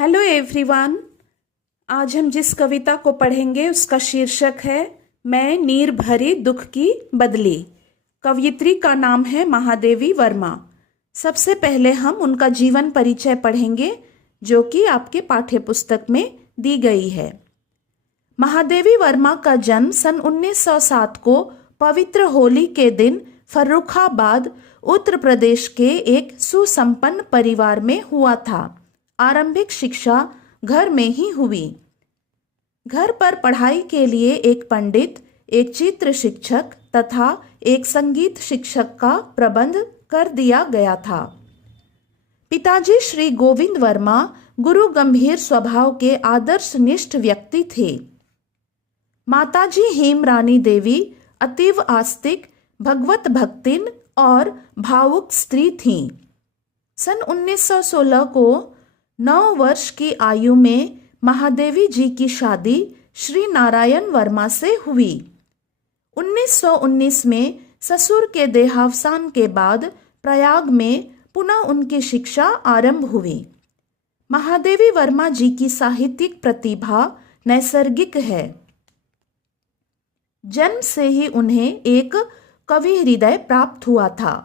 Hello everyone. आज हम जिस कविता को पढ़ेंगे उसका शीर्षक है मैं नीर भरी दुख की बदली। कवयित्री का नाम है महादेवी वर्मा। सबसे पहले हम उनका जीवन परिचय पढ़ेंगे जो कि आपके पाठ्य पुस्तक में दी गई है। महादेवी वर्मा का जन्म सन 1907 को पवित्र होली के दिन फर्रुखाबाद उत्तर प्रदेश के एक सुसंपन्न परिवार में हुआ था। आरंभिक शिक्षा घर में ही हुई। घर पर पढ़ाई के लिए एक पंडित, एक चित्र शिक्षक तथा एक संगीत शिक्षक का प्रबंध कर दिया गया था। पिताजी श्री गोविंद वर्मा गुरु गंभीर स्वभाव के आदर्शनिष्ठ व्यक्ति थे। माताजी हेमरानी देवी अतीव आस्तिक, भगवत भक्तिन और भावुक स्त्री थीं। सन 1916 को 9 वर्ष की आयु में महादेवी जी की शादी श्री नारायण वर्मा से हुई। 1919 में ससुर के देहावसान के बाद प्रयाग में पुनः उनकी शिक्षा आरंभ हुई। महादेवी वर्मा जी की साहित्यिक प्रतिभा नैसर्गिक है। जन्म से ही उन्हें एक कवि हृदय प्राप्त हुआ था।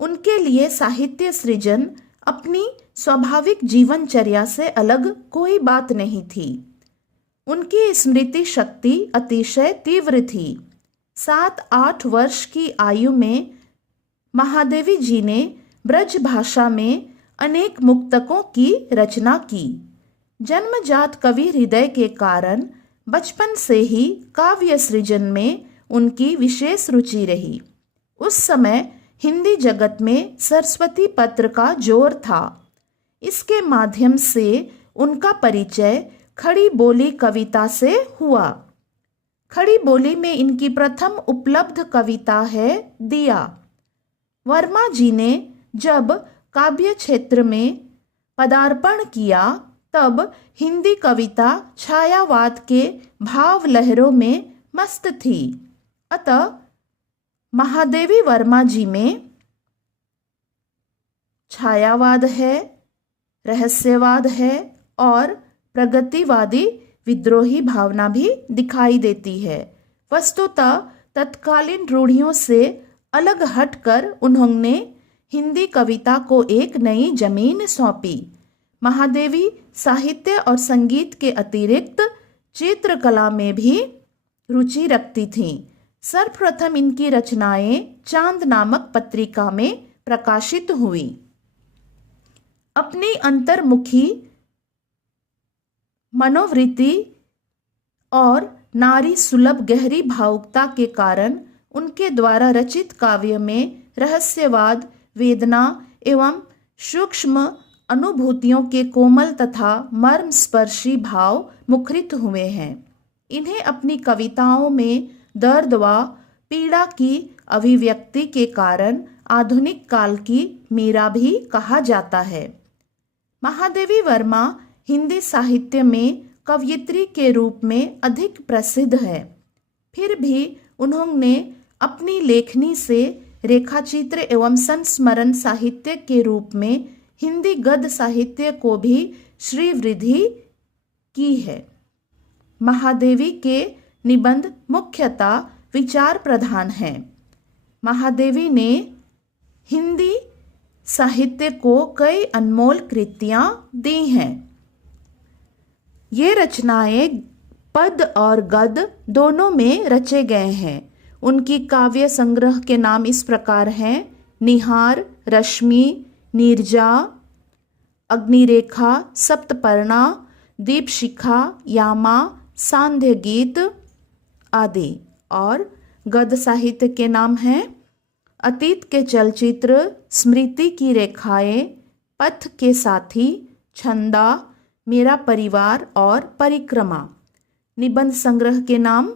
उनके लिए साहित्य सृजन अपनी स्वाभाविक जीवनचर्या से अलग कोई बात नहीं थी। उनकी स्मृति शक्ति अतिशय तीव्र थी। 7-8 वर्ष की आयु में महादेवी जी ने ब्रज भाषा में अनेक मुक्तकों की रचना की। जन्मजात कवि हृदय के कारण बचपन से ही काव्य सृजन में उनकी विशेष रुचि रही। उस समय हिंदी जगत में सरस्वती पत्र का जोर था। इसके माध्यम से उनका परिचय खड़ी बोली कविता से हुआ। खड़ी बोली में इनकी प्रथम उपलब्ध कविता है दिया। वर्मा जी ने जब काव्य क्षेत्र में पदार्पण किया तब हिंदी कविता छायावाद के भाव लहरों में मस्त थी। अतः महादेवी वर्मा जी में छायावाद है, रहस्यवाद है और प्रगतिवादी विद्रोही भावना भी दिखाई देती है। वस्तुतः तत्कालीन रूढ़ियों से अलग हटकर उन्होंने हिंदी कविता को एक नई जमीन सौंपी। महादेवी साहित्य और संगीत के अतिरिक्त चित्रकला में भी रुचि रखती थीं। सर्वप्रथम इनकी रचनाएं चांद नामक पत्रिका में प्रकाशित हुई। अपनी अंतर्मुखी मनोवृत्ति और नारी सुलभ गहरी भावुकता के कारण उनके द्वारा रचित काव्य में रहस्यवाद, वेदना एवं सूक्ष्म अनुभूतियों के कोमल तथा मर्मस्पर्शी भाव मुखरित हुए हैं। इन्हें अपनी कविताओं में दर्द व पीड़ा की अभिव्यक्ति के कारण आधुनिक काल की मीरा भी कहा जाता है। महादेवी वर्मा हिंदी साहित्य में कवयित्री के रूप में अधिक प्रसिद्ध है। फिर भी उन्होंने अपनी लेखनी से रेखाचित्र एवं संस्मरण साहित्य के रूप में हिंदी गद्य साहित्य को भी श्रीवृद्धि की है। महादेवी के निबंध मुख्यतः विचार प्रधान हैं। महादेवी ने हिंदी साहित्य को कई अनमोल कृतियां दी हैं। ये रचनाएं पद और गद्य दोनों में रचे गए हैं। उनकी काव्य संग्रह के नाम इस प्रकार हैं: निहार, रश्मि, नीरजा, अग्निरेखा, सप्तपर्णा, दीपशिखा, यामा, सांध्य गीत आदि। और गद्य साहित्य के नाम हैं अतीत के चलचित्र, स्मृति की रेखाएं, पथ के साथी, छंदा, मेरा परिवार और परिक्रमा। निबंध संग्रह के नाम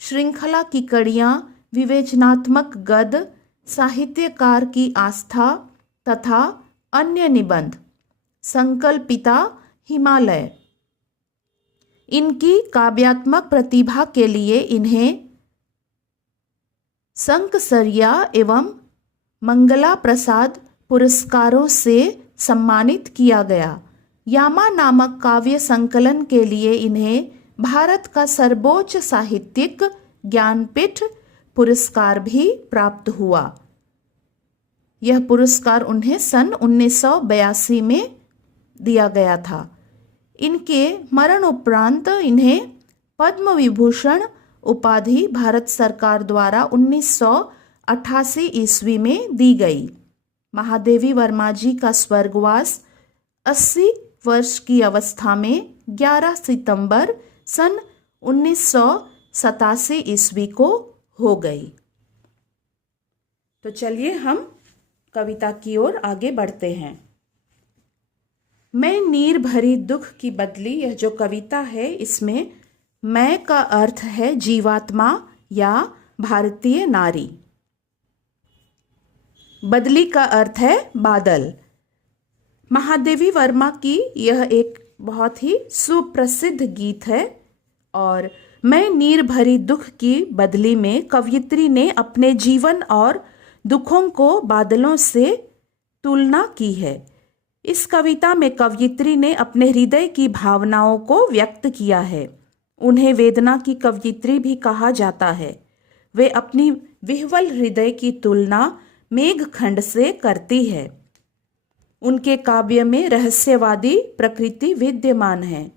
श्रृंखला की कड़ियाँ, विवेचनात्मक गद्य, साहित्यकार की आस्था तथा अन्य निबंध, संकल्पिता, हिमालय। इनकी काव्यात्मक प्रतिभा के लिए इन्हें संकसरिया एवं मंगला प्रसाद पुरस्कारों से सम्मानित किया गया। यामा नामक काव्य संकलन के लिए इन्हें भारत का सर्वोच्च साहित्यिक ज्ञानपीठ पुरस्कार भी प्राप्त हुआ। यह पुरस्कार उन्हें सन 1982 में दिया गया था। इनके मरण उपरांत इन्हें पद्म विभूषण उपाधि भारत सरकार द्वारा 1988 ईस्वी में दी गई। महादेवी वर्मा जी का स्वर्गवास 80 वर्ष की अवस्था में 11 सितंबर सन 1987 ईस्वी को हो गई। तो चलिए हम कविता की ओर आगे बढ़ते हैं। मैं नीर भरी दुख की बदली, यह जो कविता है इसमें मैं का अर्थ है जीवात्मा या भारतीय नारी। बदली का अर्थ है बादल। महादेवी वर्मा की यह एक बहुत ही सुप्रसिद्ध गीत है और मैं नीर भरी दुख की बदली में कवयित्री ने अपने जीवन और दुखों को बादलों से तुलना की है। इस कविता में कवयित्री ने अपने हृदय की भावनाओं को व्यक्त किया है। उन्हें वेदना की कवयित्री भी कहा जाता है। वे अपनी विह्वल हृदय की तुलना मेघखंड से करती है। उनके काव्य में रहस्यवादी प्रकृति विद्यमान है।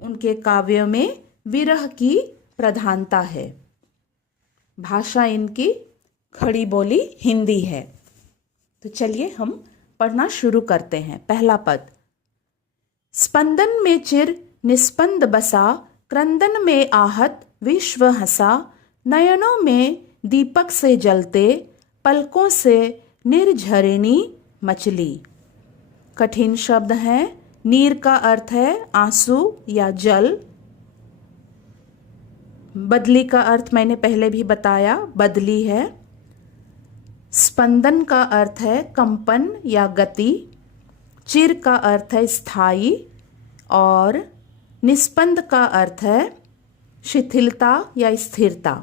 उनके काव्य में विरह की प्रधानता है। भाषा इनकी खड़ी बोली हिंदी है। तो चलिए हम पढ़ना शुरू करते हैं। पहला पद। स्पंदन में चिर निस्पंद बसा, क्रंदन में आहत विश्व हंसा, नयनों में दीपक से जलते, पलकों से निर्झरिणी मचली। कठिन शब्द हैं। नीर का अर्थ है आंसू या जल। बदली का अर्थ मैंने पहले भी बताया, बदली है। स्पंदन का अर्थ है कंपन या गति। चिर का अर्थ है स्थायी और निस्पंद का अर्थ है शिथिलता या स्थिरता।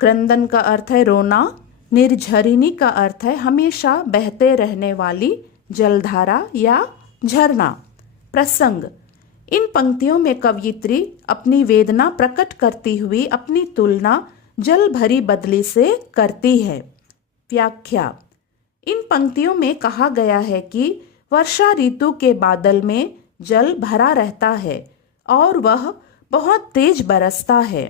क्रंदन का अर्थ है रोना। निर्झरिणी का अर्थ है हमेशा बहते रहने वाली जलधारा या झरना। प्रसंग। इन पंक्तियों में कवयित्री अपनी वेदना प्रकट करती हुई अपनी तुलना जल भरी बदली से करती है। व्याख्या। इन पंक्तियों में कहा गया है कि वर्षा ऋतु के बादल में जल भरा रहता है और वह बहुत तेज बरसता है।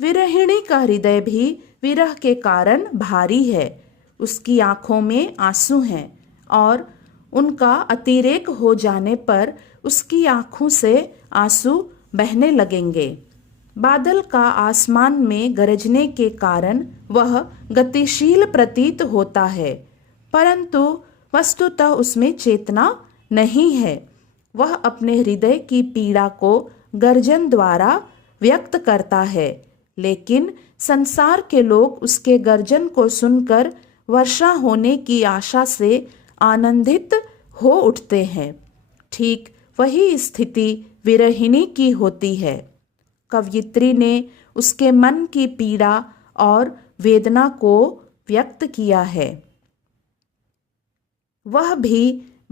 विरहिणी का हृदय भी विरह के कारण भारी है। उसकी आंखों में आंसू हैं और उनका अतिरेक हो जाने पर उसकी आंखों से आंसू बहने लगेंगे। बादल का आसमान में गरजने के कारण वह गतिशील प्रतीत होता है, परंतु वस्तुतः उसमें चेतना नहीं है। वह अपने हृदय की पीड़ा को गर्जन द्वारा व्यक्त करता है, लेकिन संसार के लोग उसके गर्जन को सुनकर वर्षा होने की आशा से आनंदित हो उठते हैं। ठीक वही स्थिति विरहिणी की होती है। कवयित्री ने उसके मन की पीड़ा और वेदना को व्यक्त किया है। वह भी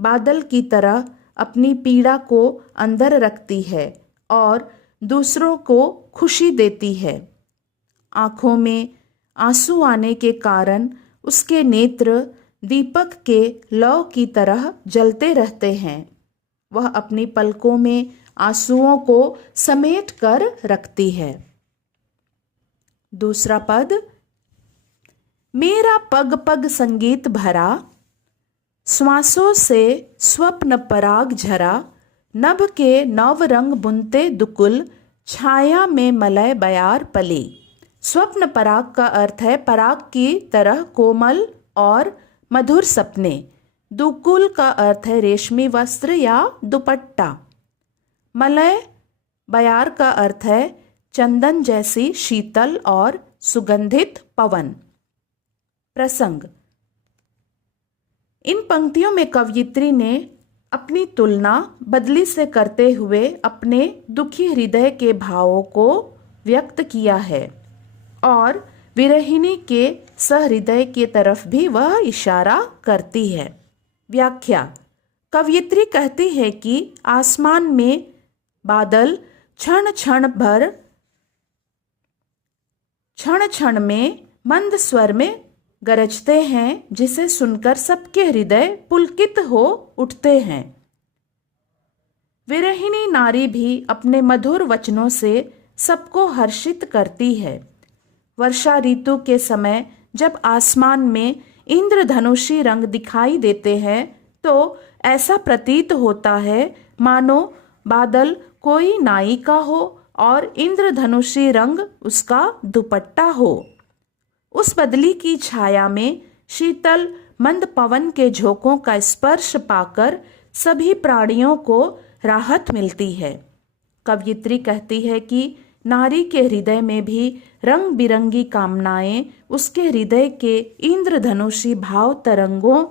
बादल की तरह अपनी पीड़ा को अंदर रखती है और दूसरों को खुशी देती है। आंखों में आंसू आने के कारण उसके नेत्र दीपक के लौ की तरह जलते रहते हैं। वह अपनी पलकों में आंसुओं को समेट कर रखती है। दूसरा पद। मेरा पग पग संगीत भरा, श्वासों से स्वप्न पराग झरा, नभ के नव रंग बुनते दुकुल, छाया में मलय बयार पली। स्वप्न पराग का अर्थ है पराग की तरह कोमल और मधुर सपने। दुकुल का अर्थ है रेशमी वस्त्र या दुपट्टा। मलय बयार का अर्थ है चंदन जैसी शीतल और सुगंधित पवन। प्रसंग। इन पंक्तियों में कवयित्री ने अपनी तुलना बदली से करते हुए अपने दुखी हृदय के भावों को व्यक्त किया है और विरहिणी के सहृदय की तरफ भी वह इशारा करती है। व्याख्या। कवयित्री कहती है कि आसमान में बादल क्षण क्षण में मंद स्वर में गरजते हैं, जिसे सुनकर सबके हृदय पुलकित हो उठते हैं। विरहिणी नारी भी अपने मधुर वचनों से सबको हर्षित करती है। वर्षा ऋतु के समय जब आसमान में इंद्रधनुषी रंग दिखाई देते हैं तो ऐसा प्रतीत होता है मानो बादल कोई नायिका हो और इंद्रधनुषी रंग उसका दुपट्टा हो। उस बदली की छाया में शीतल मंद पवन के झोंकों का स्पर्श पाकर सभी प्राणियों को राहत मिलती है। कवयित्री कहती है कि नारी के हृदय में भी रंग बिरंगी कामनाएं उसके हृदय के इंद्रधनुषी भाव तरंगों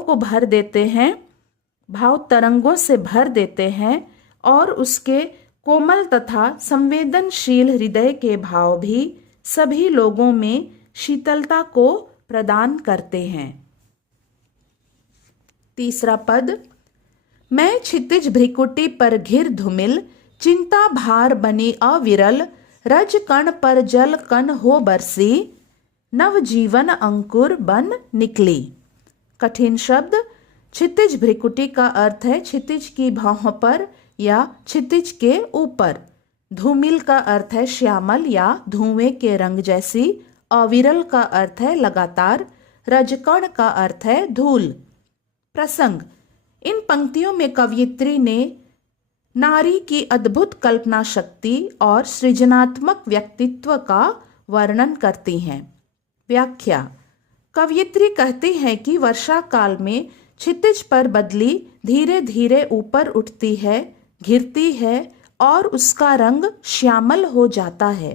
को भर देते हैं, भाव तरंगों से भर देते हैं और उसके कोमल तथा संवेदनशील हृदय के भाव भी सभी लोगों में शीतलता को प्रदान करते हैं। तीसरा पद, मैं क्षितिज भ्रिकुटी पर घिर धूमिल, चिंता भार बनी अविरल, रज कण पर जल कण हो बरसी, नव जीवन अंकुर बन निकली। कठिन शब्द। क्षितिज भ्रिकुटी का अर्थ है क्षितिज की भौं पर या क्षितिज के ऊपर। धूमिल का अर्थ है श्यामल या धुएं के रंग जैसी। अविरल का अर्थ है लगातार। रजकण का अर्थ है धूल। प्रसंग। इन पंक्तियों में कवयित्री ने नारी की अद्भुत कल्पना शक्ति और सृजनात्मक व्यक्तित्व का वर्णन करती हैं। व्याख्या। कवयित्री कहती है कि वर्षा काल में क्षितिज पर बदली धीरे धीरे ऊपर उठती है, घिरती है और उसका रंग श्यामल हो जाता है।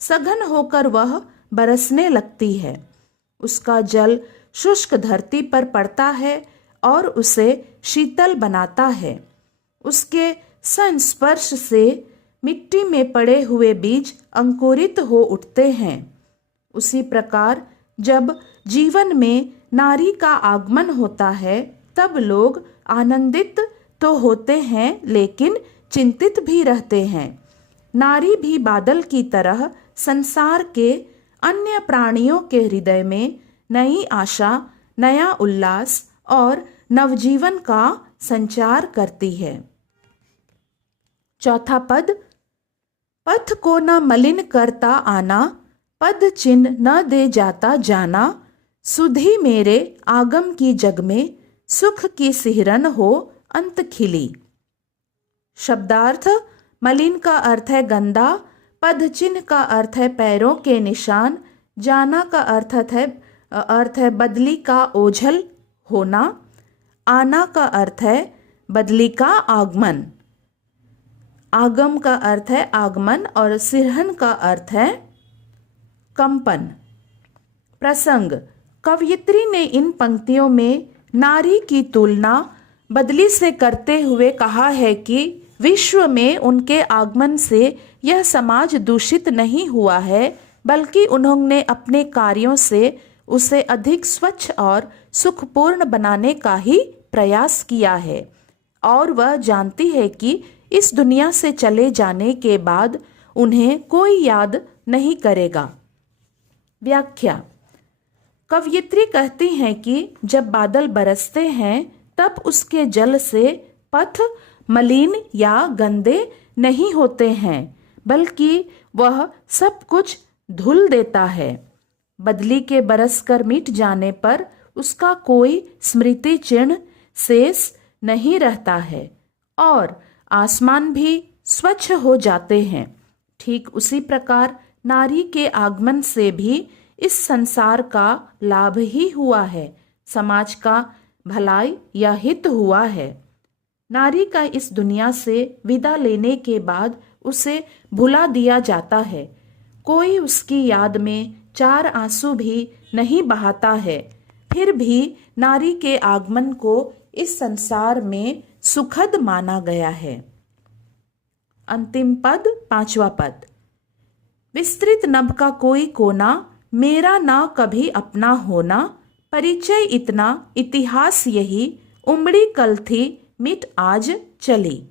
सघन होकर वह बरसने लगती है। उसका जल शुष्क धरती पर पड़ता है और उसे शीतल बनाता है। उसके संस्पर्श से मिट्टी में पड़े हुए बीज अंकुरित हो उठते हैं। उसी प्रकार जब जीवन में नारी का आगमन होता है तब लोग आनंदित तो होते हैं लेकिन चिंतित भी रहते हैं। नारी भी बादल की तरह संसार के अन्य प्राणियों के हृदय में नई आशा, नया उल्लास और नवजीवन का संचार करती है। चौथा पद, पथ को न मलिन करता आना, पद चिन्ह न दे जाता जाना, सुधी मेरे आगम की जग में, सुख की सिहरन हो अंत खिली। शब्दार्थ। मलिन का अर्थ है गंदा, पद चिन्ह का अर्थ है पैरों के निशान, जाना का अर्थ है बदली का ओझल होना, आना का अर्थ है बदली का आगमन, आगम का अर्थ है आगमन और सिरहन का अर्थ है कंपन। प्रसंग। कवयित्री ने इन पंक्तियों में नारी की तुलना बदली से करते हुए कहा है कि विश्व में उनके आगमन से यह समाज दूषित नहीं हुआ है, बल्कि उन्होंने अपने कार्यों से उसे अधिक स्वच्छ और सुखपूर्ण बनाने का ही प्रयास किया है और वह जानती है कि इस दुनिया से चले जाने के बाद उन्हें कोई याद नहीं करेगा। व्याख्या। कवयित्री कहती हैं कि जब बादल बरसते हैं तब उसके जल से पथ मलिन या गंदे नहीं होते हैं, बल्कि वह सब कुछ धुल देता है। बदली के बरसकर मिट जाने पर उसका कोई स्मृति चिन्ह शेष नहीं रहता है और आसमान भी स्वच्छ हो जाते हैं। ठीक उसी प्रकार नारी के आगमन से भी इस संसार का लाभ ही हुआ है, समाज का भलाई या हित हुआ है। नारी का इस दुनिया से विदा लेने के बाद उसे भुला दिया जाता है। कोई उसकी याद में चार आंसू भी नहीं बहाता है। फिर भी नारी के आगमन को इस संसार में सुखद माना गया है। अंतिम पद, पांचवा पद। विस्तृत नभ का कोई कोना, मेरा ना कभी अपना होना, परिचय इतना, इतिहास यही, उमड़ी कल थी, मिट आज चली।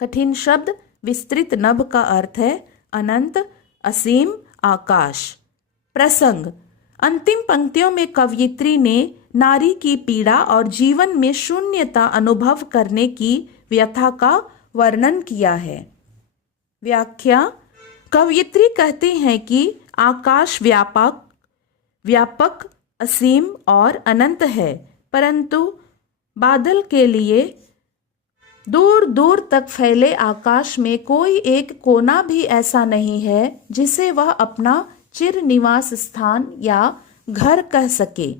कठिन शब्द विस्तृत नभ का अर्थ है अनंत, असीम, आकाश। प्रसंग। अंतिम पंक्तियों में कवयित्री ने नारी की पीड़ा और जीवन में शून्यता अनुभव करने की व्यथा का वर्णन किया है। व्याख्या। कवयित्री कहते हैं कि आकाश व्यापक, असीम और अनंत है, परंतु बादल के लिए दूर दूर तक फैले आकाश में कोई एक कोना भी ऐसा नहीं है जिसे वह अपना चिर निवास स्थान या घर कह सके।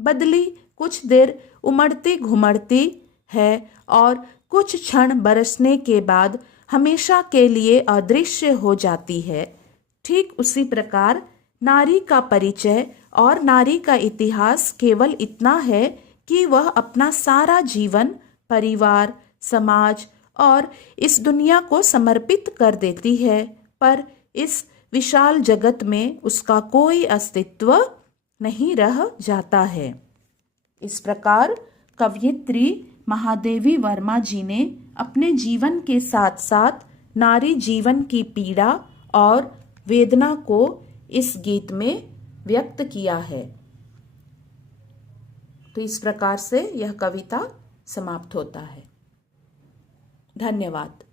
बदली कुछ देर उमड़ती घुमड़ती है और कुछ क्षण बरसने के बाद हमेशा के लिए अदृश्य हो जाती है। ठीक उसी प्रकार नारी का परिचय और नारी का इतिहास केवल इतना है कि वह अपना सारा जीवन परिवार, समाज और इस दुनिया को समर्पित कर देती है, पर इस विशाल जगत में उसका कोई अस्तित्व नहीं रह जाता है। इस प्रकार कवयित्री महादेवी वर्मा जी ने अपने जीवन के साथ साथ नारी जीवन की पीड़ा और वेदना को इस गीत में व्यक्त किया है। तो इस प्रकार से यह कविता समाप्त होता है। धन्यवाद।